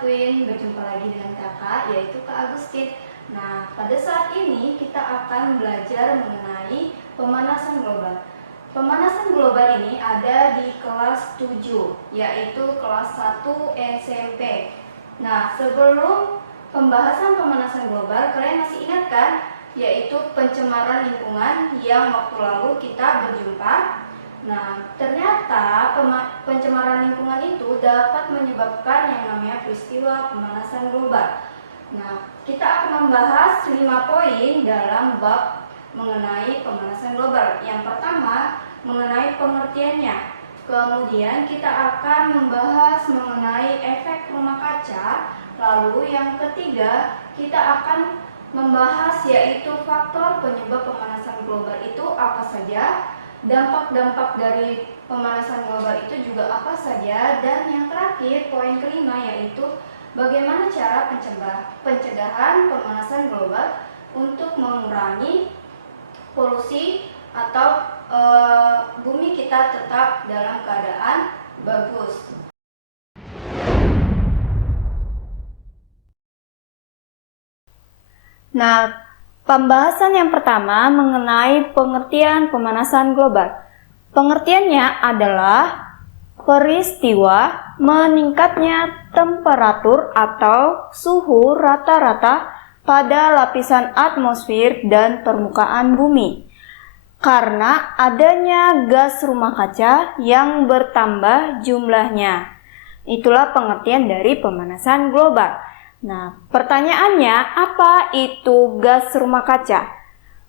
Sobat Win, berjumpa lagi dengan kakak, yaitu Kak Agustin. Nah, pada saat ini kita akan belajar mengenai pemanasan global. Pemanasan global ini ada di kelas 7, yaitu kelas 1 SMP. Nah, sebelum pembahasan pemanasan global, kalian masih ingat kan? Yaitu pencemaran lingkungan yang waktu lalu kita berjumpa. Nah, ternyata pencemaran lingkungan itu dapat menyebabkan yang namanya peristiwa pemanasan global. Nah, kita akan membahas 5 poin dalam bab mengenai pemanasan global. Yang pertama, mengenai pengertiannya. Kemudian kita akan membahas mengenai efek rumah kaca. Lalu yang ketiga, kita akan membahas yaitu faktor penyebab pemanasan global itu apa saja. Dampak-dampak dari pemanasan global itu juga apa saja, dan yang terakhir poin kelima yaitu bagaimana cara pencegahan pemanasan global untuk mengurangi polusi atau bumi kita tetap dalam keadaan bagus. Nah, pembahasan yang pertama mengenai pengertian pemanasan global. Pengertiannya adalah peristiwa meningkatnya temperatur atau suhu rata-rata pada lapisan atmosfer dan permukaan bumi karena adanya gas rumah kaca yang bertambah jumlahnya. Itulah pengertian dari pemanasan global. Nah, pertanyaannya, apa itu gas rumah kaca?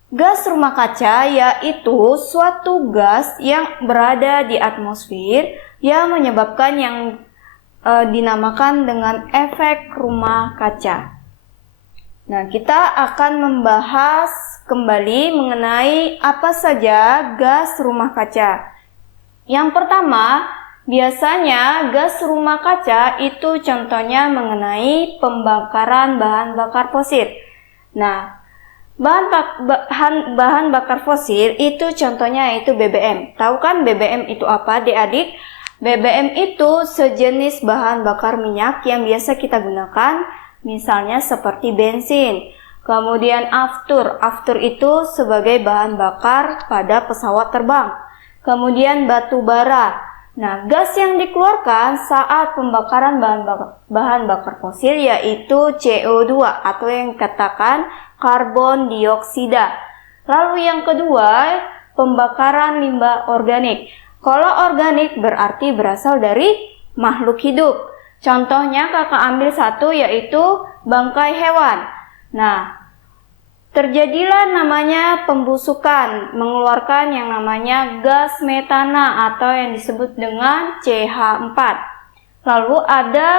Gas rumah kaca yaitu suatu gas yang berada di atmosfer yang menyebabkan yang dinamakan dengan efek rumah kaca. Nah, kita akan membahas kembali mengenai apa saja gas rumah kaca. Yang pertama, biasanya gas rumah kaca itu contohnya mengenai pembakaran bahan bakar fosil. Nah, bahan bakar fosil itu contohnya yaitu BBM. Tahu kan BBM itu apa, adik-adik? BBM itu sejenis bahan bakar minyak yang biasa kita gunakan, misalnya seperti bensin. Kemudian aftur itu sebagai bahan bakar pada pesawat terbang. Kemudian batu bara. Nah, gas yang dikeluarkan saat pembakaran bahan bakar fosil yaitu CO2 atau yang dikatakan karbon dioksida. Lalu yang kedua, pembakaran limbah organik. Kalau organik berarti berasal dari makhluk hidup. Contohnya kakak ambil satu yaitu bangkai hewan. Nah, terjadilah namanya pembusukan, mengeluarkan yang namanya gas metana atau yang disebut dengan CH4. Lalu ada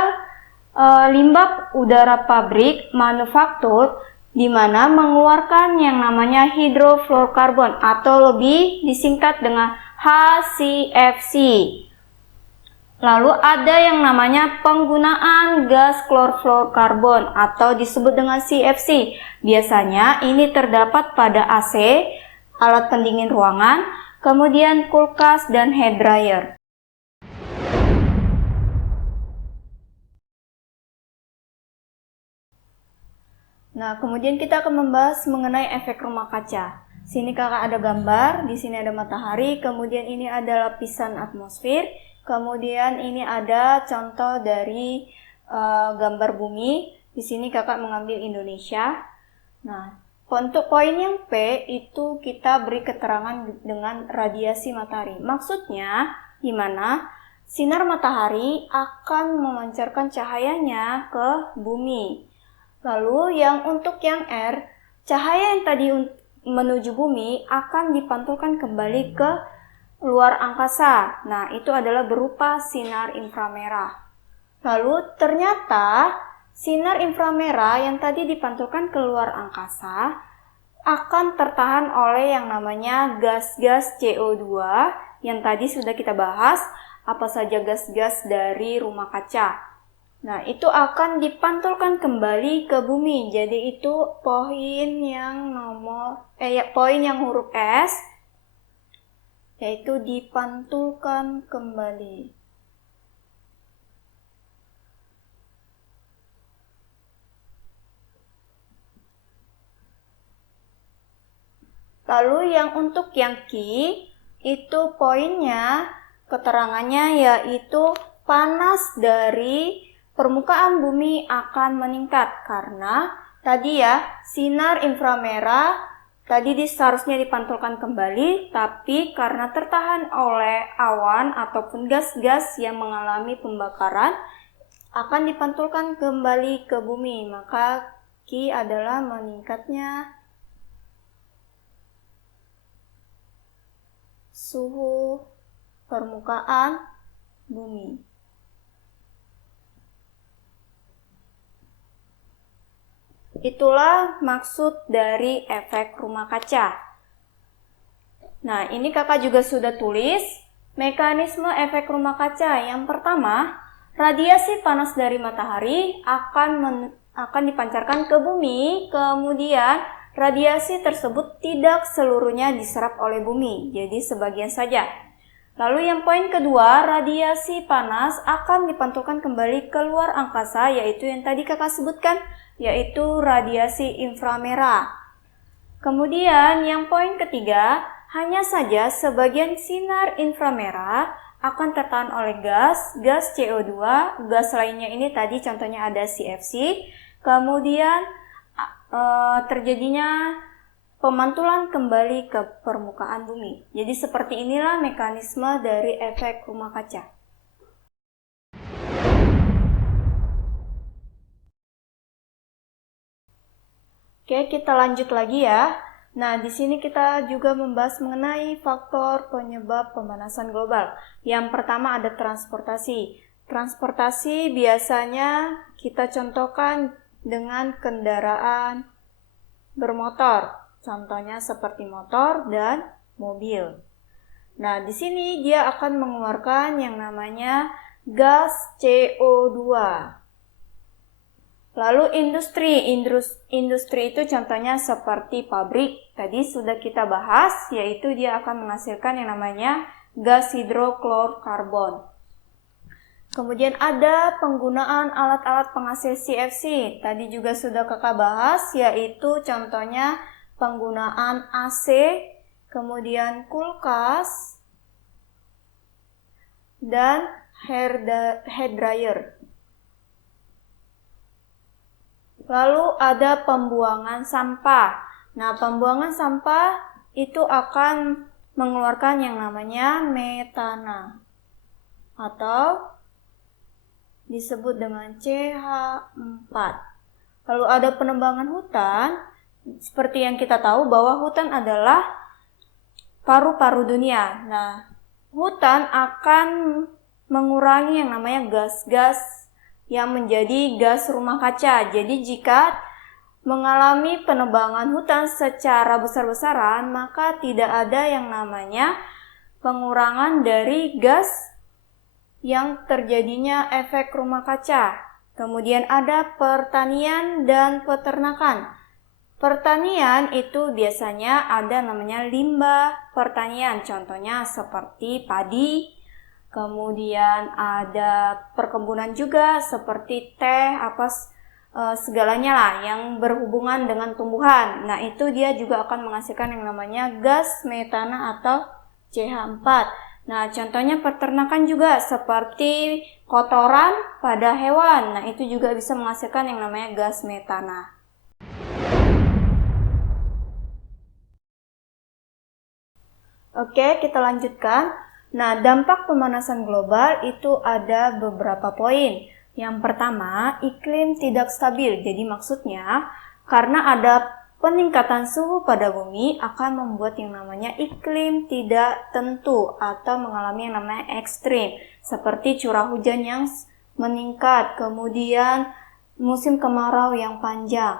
limbah udara pabrik manufaktur di mana mengeluarkan yang namanya hidrofluorokarbon atau lebih disingkat dengan HCFC. Lalu ada yang namanya penggunaan gas klorofluorokarbon atau disebut dengan CFC. Biasanya ini terdapat pada AC, alat pendingin ruangan, kemudian kulkas dan hair dryer. Nah, kemudian kita akan membahas mengenai efek rumah kaca. Sini kakak ada gambar, di sini ada matahari, kemudian ini ada lapisan atmosfer. Kemudian ini ada contoh dari gambar bumi. Di sini kakak mengambil Indonesia. Nah, untuk poin yang P itu kita beri keterangan dengan radiasi matahari. Maksudnya di mana sinar matahari akan memancarkan cahayanya ke bumi. Lalu untuk yang R, cahaya yang tadi menuju bumi akan dipantulkan kembali ke luar angkasa. Nah, itu adalah berupa sinar inframerah. Lalu ternyata sinar inframerah yang tadi dipantulkan ke luar angkasa akan tertahan oleh yang namanya gas-gas CO2 yang tadi sudah kita bahas, apa saja gas-gas dari rumah kaca. Nah, itu akan dipantulkan kembali ke bumi. Jadi itu poin yang huruf S, yaitu dipantulkan kembali. Lalu yang untuk yang Q, itu poinnya, keterangannya yaitu panas dari permukaan bumi akan meningkat karena tadi ya, sinar inframerah tadi seharusnya dipantulkan kembali, tapi karena tertahan oleh awan ataupun gas-gas yang mengalami pembakaran, akan dipantulkan kembali ke bumi. Maka Q adalah meningkatnya suhu permukaan bumi. Itulah maksud dari efek rumah kaca. Nah, ini kakak juga sudah tulis mekanisme efek rumah kaca. Yang pertama, radiasi panas dari matahari akan dipancarkan ke bumi, kemudian radiasi tersebut tidak seluruhnya diserap oleh bumi, jadi sebagian saja. Lalu yang poin kedua, radiasi panas akan dipantulkan kembali ke luar angkasa, yaitu yang tadi kakak sebutkan, yaitu radiasi inframerah. Kemudian yang poin ketiga, hanya saja sebagian sinar inframerah akan tertahan oleh gas CO2, gas lainnya ini tadi contohnya ada CFC, kemudian terjadinya pemantulan kembali ke permukaan bumi. Jadi seperti inilah mekanisme dari efek rumah kaca. Oke, kita lanjut lagi ya. Nah, di sini kita juga membahas mengenai faktor penyebab pemanasan global. Yang pertama ada transportasi. Transportasi biasanya kita contohkan dengan kendaraan bermotor. Contohnya seperti motor dan mobil. Nah, di sini dia akan mengeluarkan yang namanya gas CO2. Lalu industri itu contohnya seperti pabrik. Tadi sudah kita bahas, yaitu dia akan menghasilkan yang namanya gas hidroklorkarbon. Kemudian ada penggunaan alat-alat penghasil CFC. Tadi juga sudah kakak bahas, yaitu contohnya penggunaan AC, kemudian kulkas, dan hair dryer. Lalu ada pembuangan sampah. Nah, pembuangan sampah itu akan mengeluarkan yang namanya metana atau disebut dengan CH4. Lalu ada penebangan hutan. Seperti yang kita tahu bahwa hutan adalah paru-paru dunia. Nah, hutan akan mengurangi yang namanya gas-gas yang menjadi gas rumah kaca. Jadi jika mengalami penebangan hutan secara besar-besaran, maka tidak ada yang namanya pengurangan dari gas yang terjadinya efek rumah kaca. Kemudian ada pertanian dan peternakan. Pertanian itu biasanya ada namanya limbah pertanian, contohnya seperti padi. Kemudian ada perkebunan juga seperti teh, segalanya lah yang berhubungan dengan tumbuhan. Nah, itu dia juga akan menghasilkan yang namanya gas metana atau CH4. Nah, contohnya peternakan juga seperti kotoran pada hewan. Nah, itu juga bisa menghasilkan yang namanya gas metana. Oke, kita lanjutkan. Nah, dampak pemanasan global itu ada beberapa poin. Yang pertama, iklim tidak stabil. Jadi maksudnya, karena ada peningkatan suhu pada bumi akan membuat yang namanya iklim tidak tentu atau mengalami yang namanya ekstrim. Seperti curah hujan yang meningkat, kemudian musim kemarau yang panjang.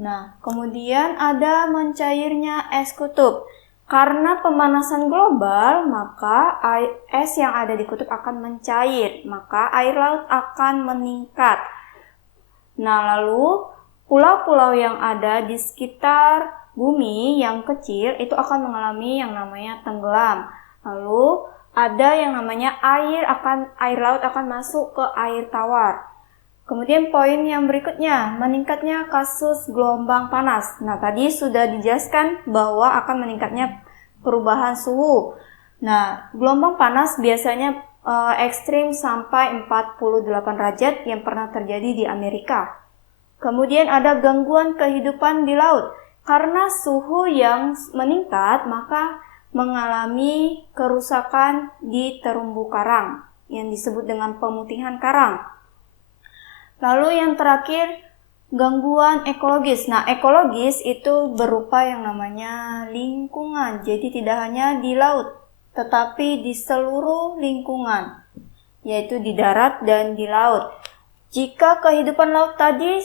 Nah, kemudian ada mencairnya es kutub. Karena pemanasan global, maka es yang ada di kutub akan mencair, maka air laut akan meningkat. Nah, lalu pulau-pulau yang ada di sekitar bumi yang kecil itu akan mengalami yang namanya tenggelam. Lalu ada yang namanya air laut akan masuk ke air tawar. Kemudian poin yang berikutnya, meningkatnya kasus gelombang panas. Nah, tadi sudah dijelaskan bahwa akan meningkatnya perubahan suhu. Nah, gelombang panas biasanya ekstrim sampai 48 derajat yang pernah terjadi di Amerika. Kemudian ada gangguan kehidupan di laut. Karena suhu yang meningkat, maka mengalami kerusakan di terumbu karang yang disebut dengan pemutihan karang. Lalu yang terakhir, gangguan ekologis. Nah, ekologis itu berupa yang namanya lingkungan. Jadi tidak hanya di laut, tetapi di seluruh lingkungan, yaitu di darat dan di laut. Jika kehidupan laut tadi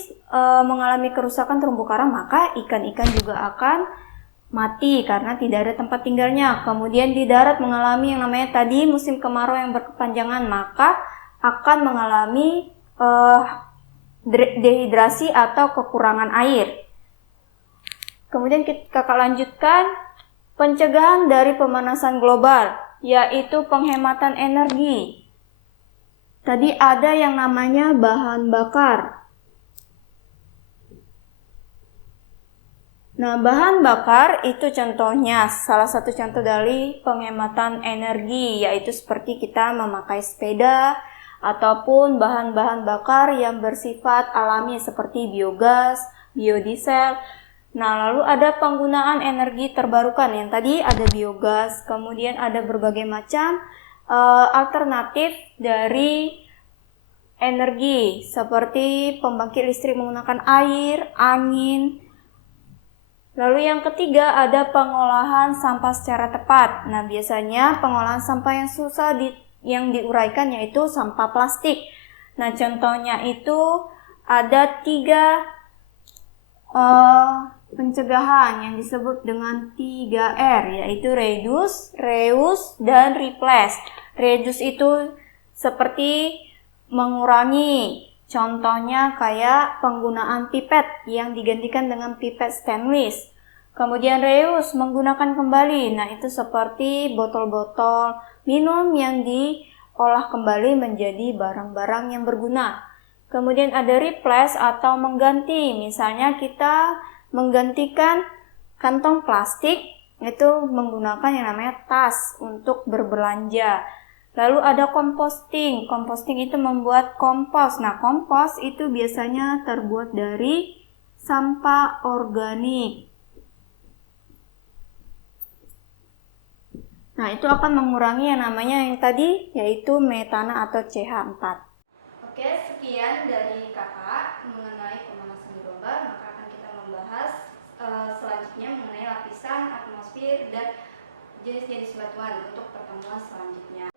mengalami kerusakan terumbu karang, maka ikan-ikan juga akan mati karena tidak ada tempat tinggalnya. Kemudian di darat mengalami yang namanya tadi musim kemarau yang berkepanjangan, maka akan mengalami dehidrasi atau kekurangan air. Kemudian kakak lanjutkan pencegahan dari pemanasan global, yaitu penghematan energi. Tadi ada yang namanya bahan bakar. Nah, bahan bakar itu contohnya, salah satu contoh dari penghematan energi, yaitu seperti kita memakai sepeda, ataupun bahan-bahan bakar yang bersifat alami seperti biogas, biodiesel. Nah, lalu ada penggunaan energi terbarukan yang tadi ada biogas, kemudian ada berbagai macam alternatif dari energi seperti pembangkit listrik menggunakan air, angin. Lalu yang ketiga ada pengolahan sampah secara tepat. Nah, biasanya pengolahan sampah yang susah yang diuraikan yaitu sampah plastik. Nah, contohnya itu ada 3 pencegahan yang disebut dengan 3R, yaitu reduce, reuse, dan replace. Reduce itu seperti mengurangi, contohnya kayak penggunaan pipet yang digantikan dengan pipet stainless. Kemudian reuse, menggunakan kembali. Nah, itu seperti botol-botol minum yang diolah kembali menjadi barang-barang yang berguna. Kemudian ada replace atau mengganti. Misalnya kita menggantikan kantong plastik, itu menggunakan yang namanya tas untuk berbelanja. Lalu ada composting. Composting itu membuat kompos. Nah, kompos itu biasanya terbuat dari sampah organik. Nah, itu akan mengurangi yang namanya yang tadi, yaitu metana atau CH4. Oke, sekian dari kakak mengenai pemanasan global. Maka akan kita membahas selanjutnya mengenai lapisan atmosfer dan jenis-jenis batuan untuk pertemuan selanjutnya.